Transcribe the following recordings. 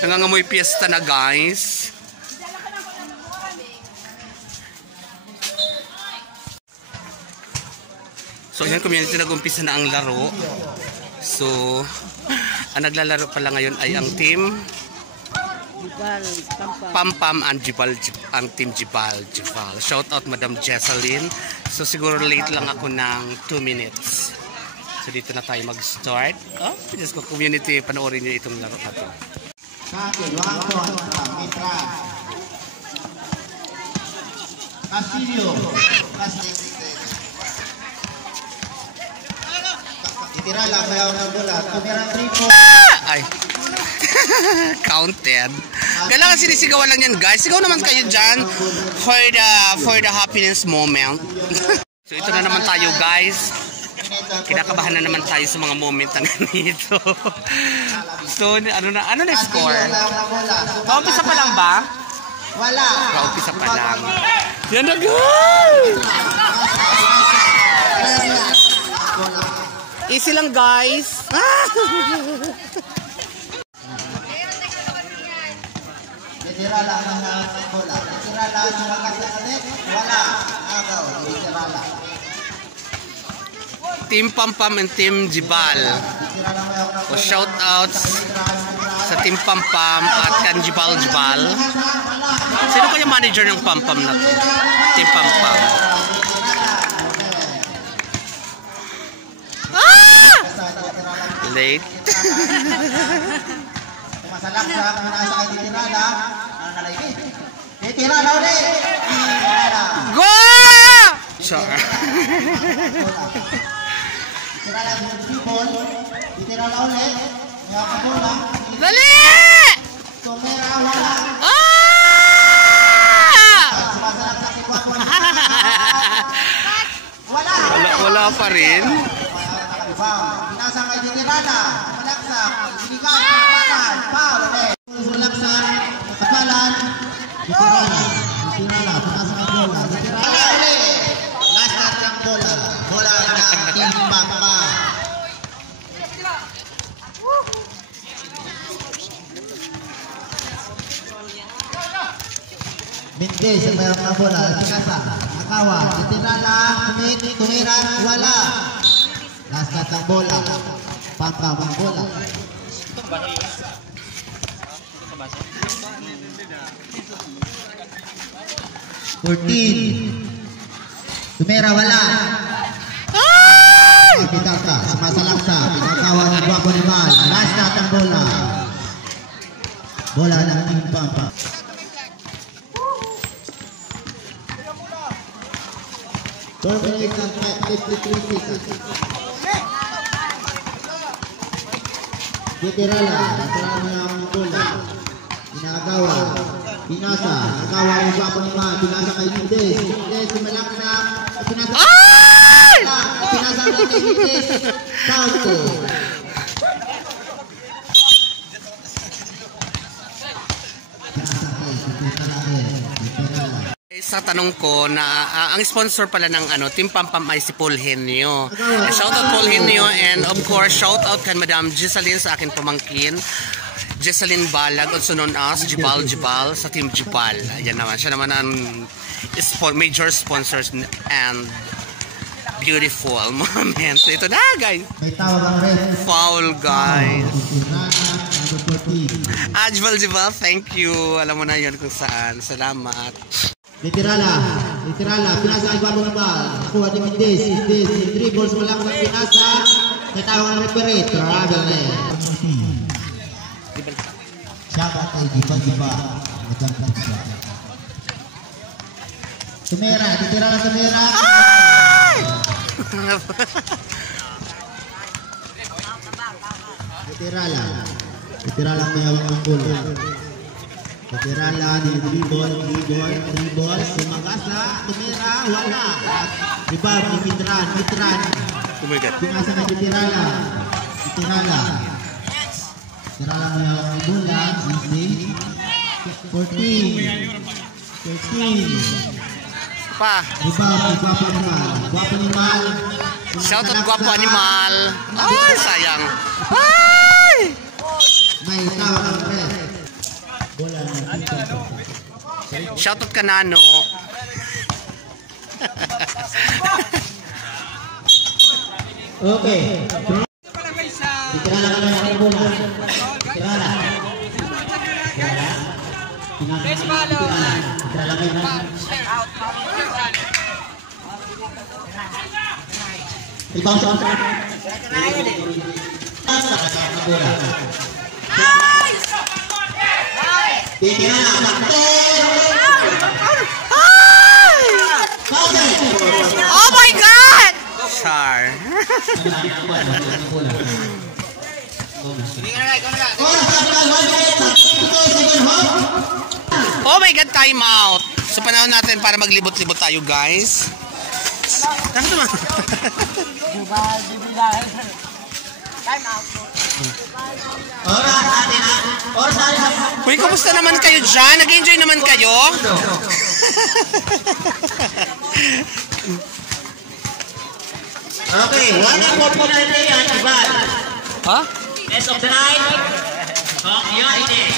Nangangamoy piyesta na, guys. So, yan community, nag-umpisa na ang laro. So, ang naglalaro pala ngayon ay ang team Pampam and Jibal, ang team Jibal. Shout out Madam Jessalyn. So, siguro late lang ako ng 2 minutes. So, dito na tayo mag-start. Oh, just ko community, panoorin niyo itong laro na to. Castillo. Itira lang, may ako ng bola. Tumira 3-4. Ay. Counted. Kailangan sinisigawan lang yan, guys. Sigaw naman kayo dyan for the happiness moment. So, ito na naman tayo, guys. Kinakabahan na naman tayo sa mga moment na ganito. So, ano na score? Kaumpisa pa lang ba? Wala. Kaumpisa pa lang. Yan na, guys! Easy lang, guys. Itira lang ang bola. Itira lang ang magkakalit. Wala. Agaw. Itira lang. Team Pampam and Team Jibal. O shout outs sa Team Pampam at kan Jibal. Sino kaya manager ng Pampam na to? Team Pampam. Ah! Late. Masalah sa mga nasa kay Tirala. Ano na lagi? Tirala ulit. Go! Sure. Tirala ng people. Tirala ulit. May bola. Dali! Tumira wala. Sumasalak sa kibuan. Wala pa rin. Pinasa kay Tirala. Malaksak. Binigay. Foul ulit. Malaksak. Kapalan. Tirala. Pinasa kay bola. Tirala ulit. Last shot ng bola. Bola ng Team Papa. Mindi sa mayroong na bola. Pinasa. Nakawa. Tirala. Tumira. Wala. Last shot ng bola. Papa ang bola. 14. Tumira wala. Ay! Pitaka, sumasalaksa. Pinakawan ng Guapo ni Mal. Last shot ang bola. Bola ng Team Pampa. Terminate ng 53 seconds. Tirala. Natira niya ang bola. Inagawa. Pinasa. Nagawa yung Guapo ni Mal. Pinasa kay Mindes. Mindes, sumalaksa. Pinasa. Ay! Pinasa kay Mindes. Salto. Sa tanong ko na ang sponsor pala ng Team Pampam ay si Paul Henyo. Shout out Paul Henyo, and of course shout out kay Madam Jessalyn sa akin pamangkin. Jessalyn Balag, also known as Jibal sa Team Jibal. Ayan naman, siya naman ang major sponsors and beautiful moment. So ito na, guys. Foul, guys. Jibal, thank you. Alam mo na yun kung saan. Salamat. Tirala, pinasa ay Guapo ni Mal. Nakuha ni Mindes. Mindes, 3 balls malak ng pinasa. Natawag ng referee. Travel na yan. Siapa kay Jiba. Tumira, Tirala Tumira. Ay! Tirala may hawak ng bola. Tirala ni dribble, sumagasa, Tumira, wala. Rebound ni Mitran. Pinasa kay Tirala may hawak ng bola. 14. Pa. Rebound, Guapo ni Mal. Shout out Guapo Animal. Ay, sayang. Ay! May tawag ang press. Shoutout ka na, no? Okay. Titira lang kami ng bola. Titira lang. Titira lang. Titira lang kayo na. Rebound sa bola. Titira lang. Oh my God! Char. Oh my God, time out. So panahon natin para maglibot-libot tayo, guys. Time out. Uy, kumusta naman kayo dyan? Nag-enjoy naman kayo? Okay, 1:49 yan, Ivan. Huh? Rest of the night. Yun, ini.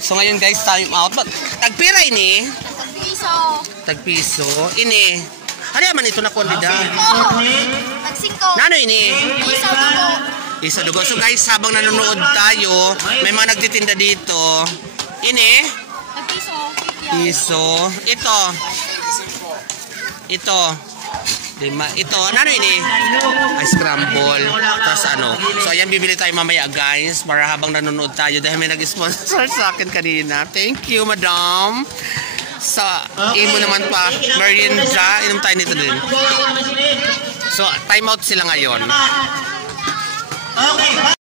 So ngayon guys, time out. But tagpira ini? Tagpiso. Ini. Ano man ito na kondida? Tag-5. Nano ini? Piso dugo. Piso dugo. So guys, habang nanonood tayo, may mga nagtitinda dito. Ini? Tag-piso. Piso. Ito. Ito. Lima. Ito. Ano ini? Ay, scramble. Tapos ano. So ayan, bibili tayo mamaya guys. Para habang nanonood tayo. Dahil may nag-sponsor sa akin kanina. Thank you, madam. Sa imo naman pa. Merienda. Inom tayo nito din. So, time out sila ngayon. Okay.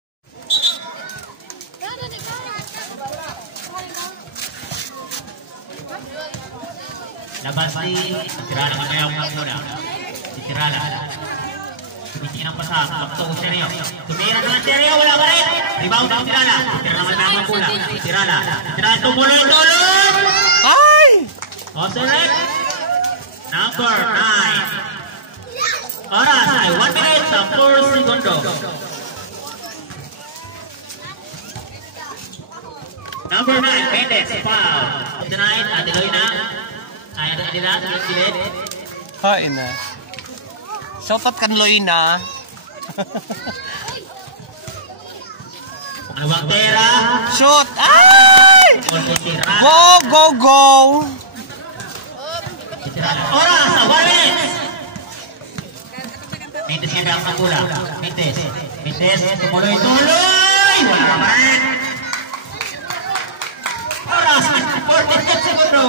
Labas ni tira lang kayo ng muna. Tira lang. Tumitingin ang pasang. Sakto ko seryo. Tumira naman seryo. Wala pa rin. Rebound ang tira lang. Tira naman ng pula. Tira lang. Tira tumuloy-tuloy. Ay! Oserek. Number 9. Oras ay 1 minute sa 4 segundo. Number 9. Mendes. Foul. Of the night. Adiloy na. Ay, adila. Adilid. Hain na. Shoutout kanloy na. Ano bang tera? Shoot! Ay! Go, go, go! Oras sa 1 minute. Mendes nga daw ang bola. Mendes. Mendes. Tumuloy-tuloy. Wala naman. Oras. 46 segundo.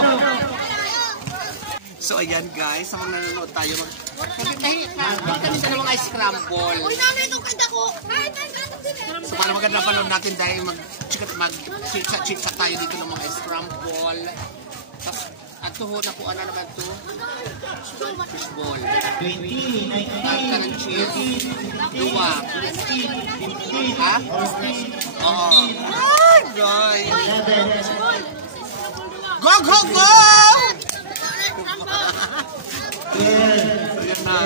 So ayan guys, habang nanonood tayo kami sa mga scramble. Uy, namin itong kanta ko. So para maganda panood natin dahil mag-chika tayo dito ng mga scramble. Tapos ato ho na po ano naman to? Fishball. 20, 19, Pagka ng cheese. Luwa. Ha? Oo. Ay, guys. Go, go, go! Ayan na.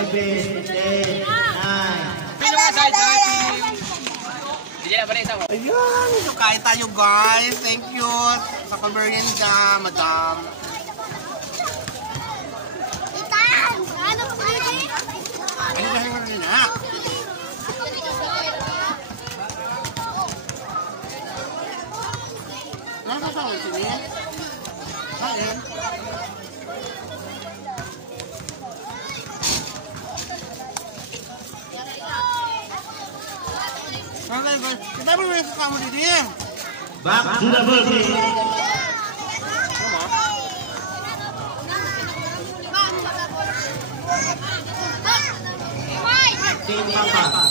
Ayan, so kain tayo guys. Thank you sa pamerienda, madam. Itan! Ano po kayo? Ano ba yung ano na? Ano sa saan sini? Kain. Kita mo yung kamu di dia. Back to the ball game. Team Papa.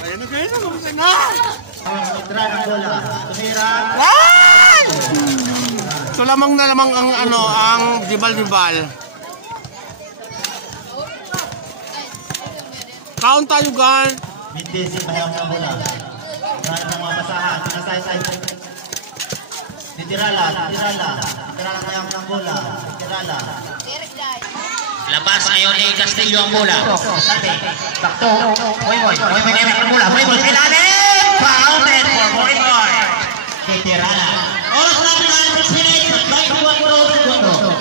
Ayan na guys, kumusta na? Tira ng bola. Tumira. Ay! So lamang na lamang ang ano, ang dibal-dibal. Count tayo guys. Mendes yung bayang ng bola. Tira ng mga pasahan. Sinasay-say. Titirala kaya ang bola. Titirala. Labas ngayon ni Castillo ang bola. Sabi, takto. Boy, nirek ang bola. Boy, sa ilalim. Founded for Boy. Titirala. All stop line for Senate. By 21 segundo.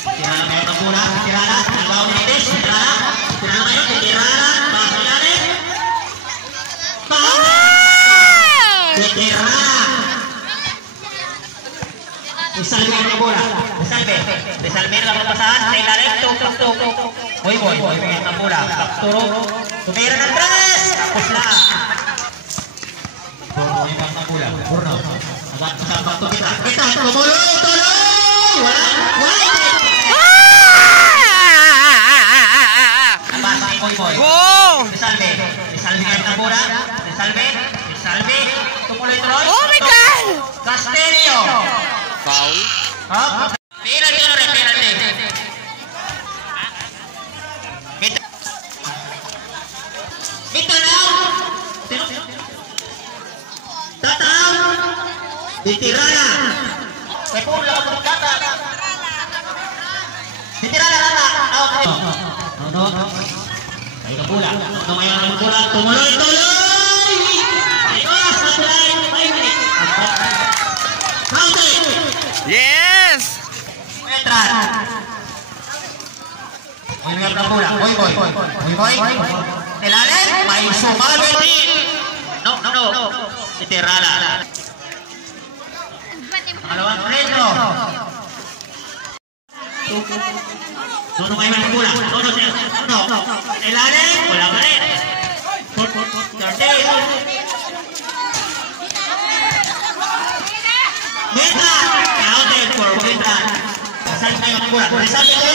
Titirala ngayon ang bola. Titirala. Nagawa ni Des. Titirala ngayon. Titirala. Basa ilalim. Founded. Titirala. Isalve ang bola. Isalve lang ang pasahan. Sa ilalim. Tuk. Boy. Ang bola. Takturo. Tumira ng tres. Tapos lang. Boy ang bola. Burno. Agad sa bakto kita. Kita. Tuloy. Wala. Abas ni Boy. Go! Isalve ang bola. Isalve. Tumuloy. Oh my God! Castillo. Foul. Penalty. Tataw. Titirala. May pula ako ng kata. Titirala. Out. No. Ay ka pula. Tumayo ng pula. Tumuloy. Ay oras na pula. 5 minutes. Counted. Yes! Petran. Boy ng bola. Boy. Ilalim. May sumabit din. No. Titirala. Pangalawang Pedro. Nono ngayon ang bola. Nono. Ilalim. Wala pa rin. 30. Meta. Counted for Meta. Saan tayo ang bola? Saan tayo?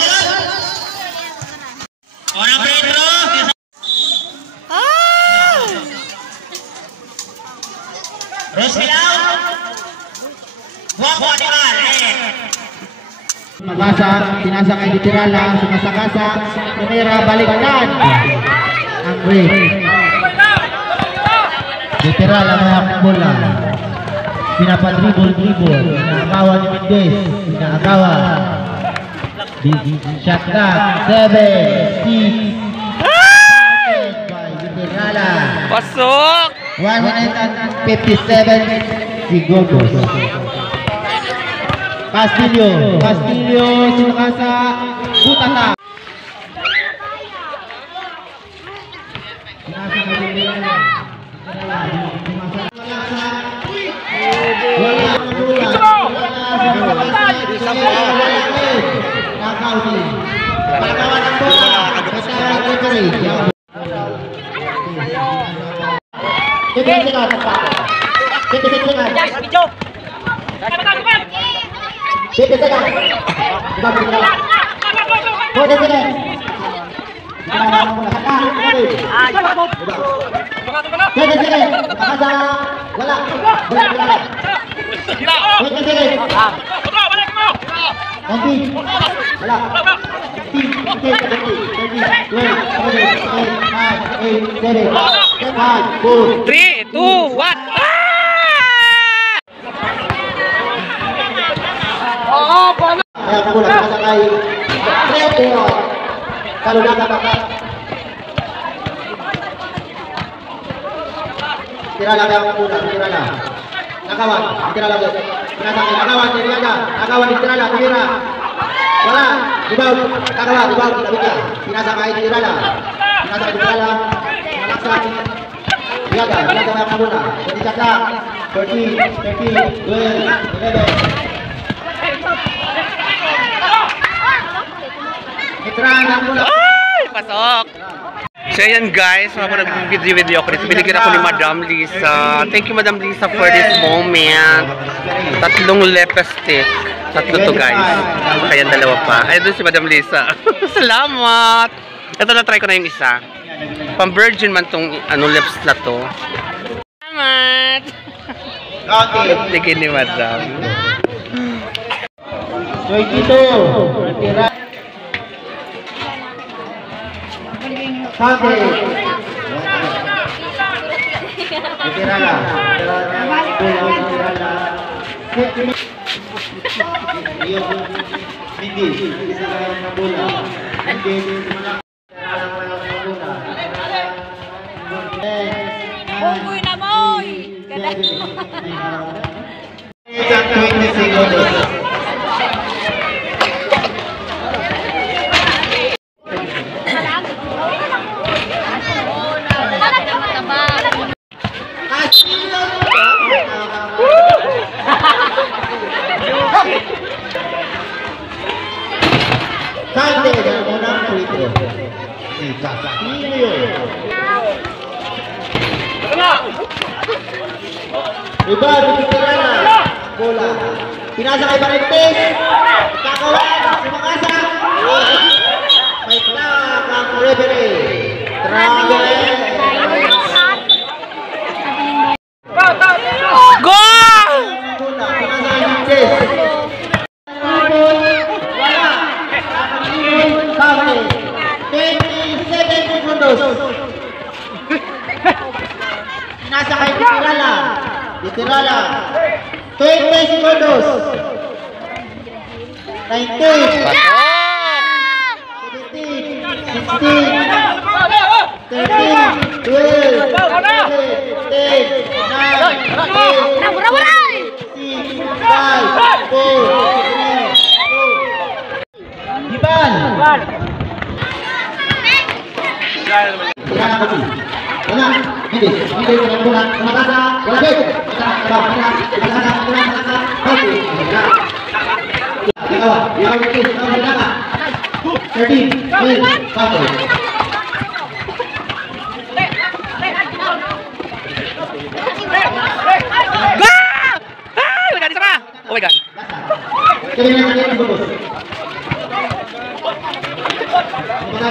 Orang Pedro. Rosmilau. Buang animal. Pinasa kay Titirala, sumasakasa, tumira, balikan. Ang break. Titirala ng bola. Pinapadribol, inaagawan ni Mendez, shotgun, 7, 6, by Titirala. Pasok! 157 segundos. Castillo, sinakasa, Butata. Three, two, one. Tirala ang bola, tirala. Nakawan, tirala guys. Nakawan, tirala, tumira. Wala, dibaw, tabigyan. Pinasa kay tirala. Malaksak. Tiyaga ang bola. 30 lang. 30, 12, 11. Tirala ang bola. Ay! Pasok! So ayan guys, mga nag-video ako dito. Binigyan ako ni Madam Lisa. Thank you Madam Lisa for this moment. 3 lipstick. 3 to guys. Kaya 2 pa. Ay doon si Madam Lisa. Salamat! Ito na try ko na yung isa. Pang virgin man tong lips na to. Salamat! Tigin ni Madam. So dito. Sabi. Tirala. Hindi. Isa na bola. Hindi. Bukoy na moy! 20 seconds. Sante ng unang free throw. Si Castillo. Iba, Victorana. Bola. Pinasa kay Barentes. Kakawan. Sumangasa. May plak ang referee. Travel. Go! Bola. Pinasa kay Barentes. Wala. 27 segundos. Pinasa kay Vitirala. Vitirala. 20 segundos. 19. 17. 16. 13. 12. 10. 9. 8. 6. 5. 4. 3. 2. Iban. Tirana kami. Wala. Hindi. Hindi ko bola. Makasa. Wala din. Oh my God.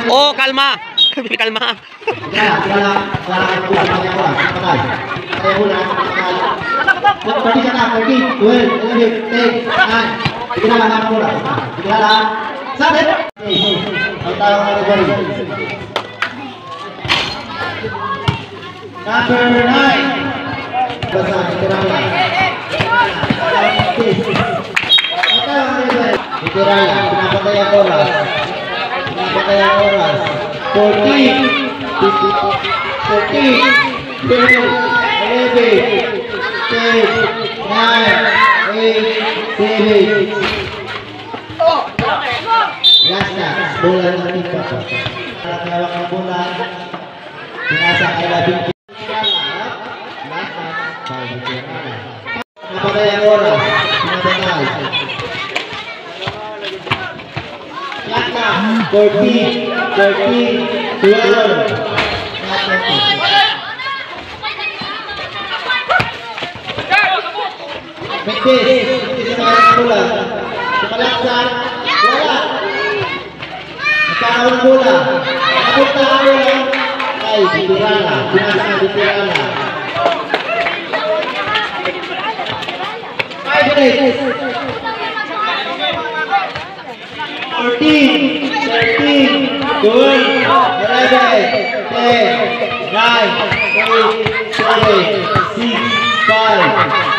Oh, kalma. Kalma. Number 9. Vitirala, pinapatay ang oras. Pinapatay ang oras. 14, 14, 12, 11, 10, 9, 8, 7. Last na, bola ng tipa. Hawak ng bola. Pinasa kay Labing Vitirala. Last na, kay Vitirala. Pinapatay ang oras. Pinapatay. 14, 13, 12. Betis, sa bola. Sumalaksan. Wala. Nagkakaroon bola. Napunta ang bola. Kay Vitirala. Pinasa ng Vitirala. 5 minutes. 14, 13, 12, 11, 10, 9, 8, 7, 6, 5, 4,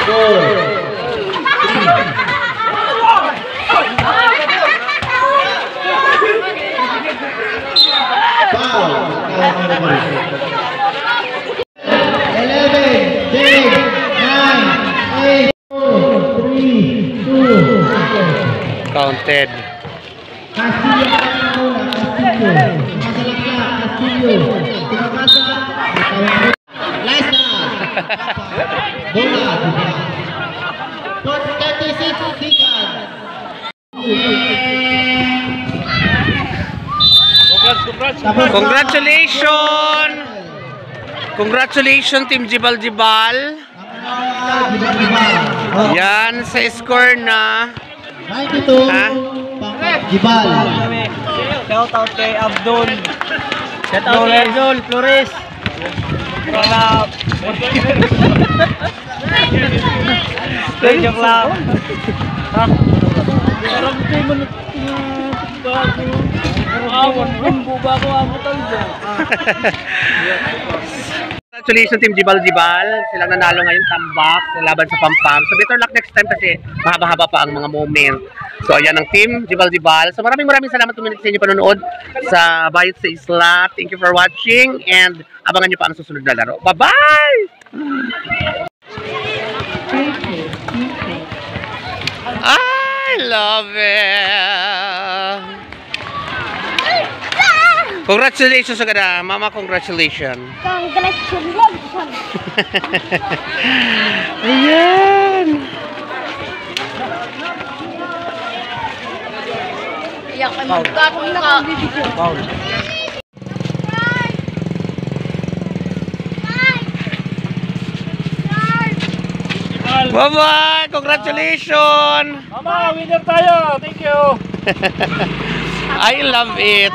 3. Foul. 11, 10, 9, 8, 4, 3, 2. Counted. Castillo, Castillo, last bola, 36 seconds. Congratulations! Congratulations Team Jibal Jibal. Yan sa score na 92. ha? Jibal. Shout out kay Abdul. Shout out kay Abdul Flores. Para joke lang. Ha? Parang di mo bago. Awan, bago ako tayo. Congratulations Team Jibal Jibal. Silang nanalo ngayon tambak sa laban sa Pampam. So better luck next time kasi mahaba-haba pa ang mga moment. So ayan ang Team Jibal Jibal. So maraming salamat tuminit sa inyo panonood sa Bayot sa Isla. Thank you for watching and abangan nyo pa ang susunod na laro. Bye-bye! I love it! Congratulations agad, Mama. Congratulations. Congratulations. Ayan. Iyak ay magkakong na. Foul. Bye-bye! Congratulations! Mama, winner tayo. Thank you. I love it.